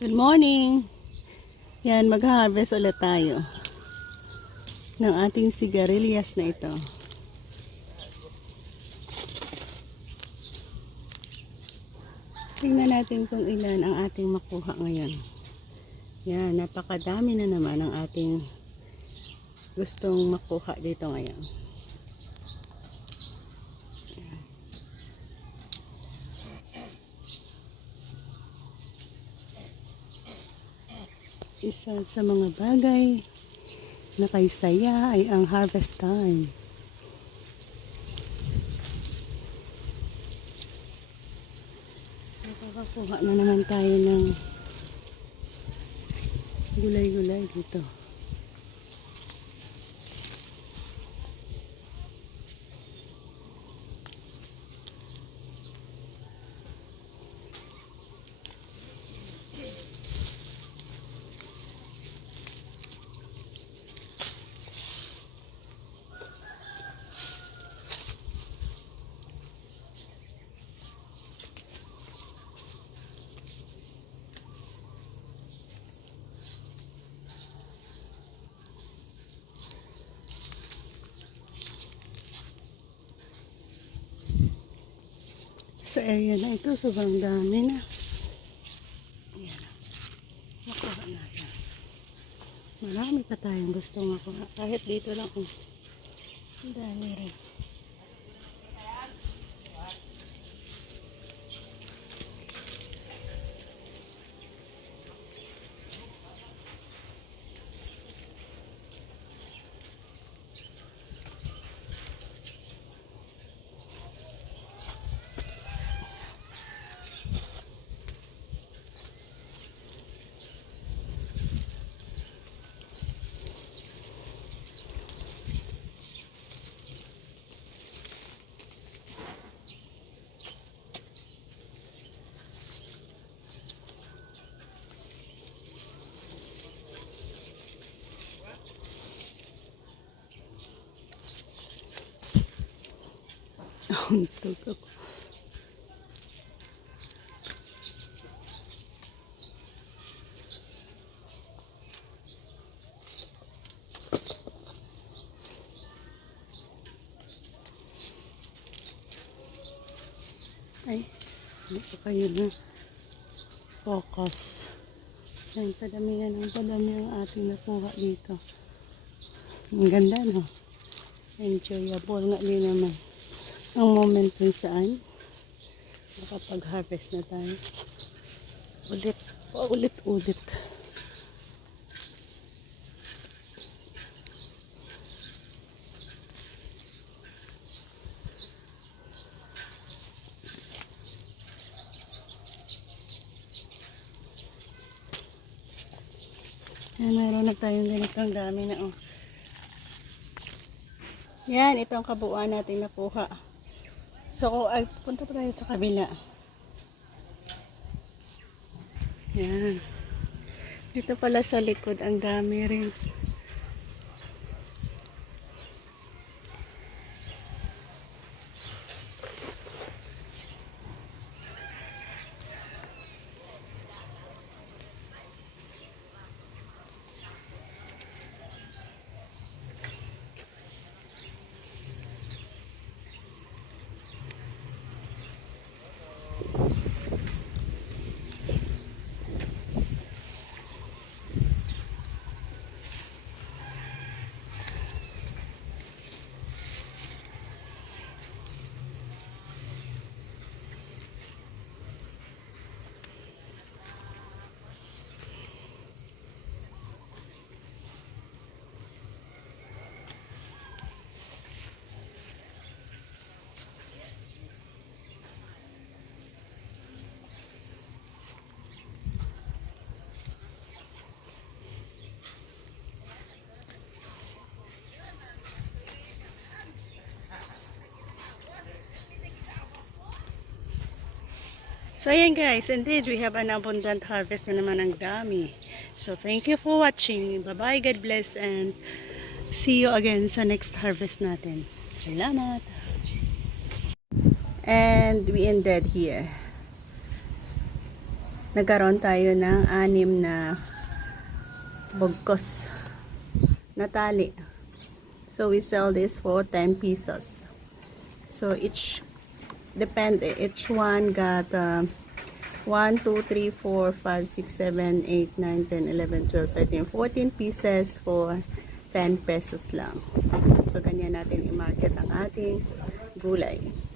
Good morning! Yan, mag-harvest ulit tayo ng ating sigarilyas na ito. Tingnan natin kung ilan ang ating makuha ngayon. Yan, napakadami na naman ang ating gustong makuha dito ngayon. Isa sa mga bagay na kay saya ay ang harvest time. Nakakakuha na naman tayo ng gulay-gulay dito. Sa area na ito, sobrang dami na. Ayan. Makuha natin. Marami pa tayong gustong makuha. Kahit dito lang. Ang dami rin. Untog ako. Ay, hindi ko kayo na focus. Yan, padami ang ating nakuha dito. Ang ganda, no? Enjoyable nga din naman ang moment kung saan makapag-harvest na tayo ulit. Yan, mayroon na tayong ganitong dami na Yan, ito ang kabuuan natin nakuha. So, ay, punta pa tayo sa kabila. Yan. Dito pala sa likod, ang dami rin. So ayan guys, indeed we have an abundant harvest na naman, ang dami. So thank you for watching. Bye bye, God bless, and see you again sa next harvest natin. Salamat. And we ended here. nagkaroon tayo ng 6 na bugkos na tali. So we sell this for 10 pesos. So each one got 1, 2, 3, 4, 5, 6, 7, 8, 9, 10, 11, 12, 13, 14 pieces for 10 pesos lang. So ganyan natin i-market ang ating gulay.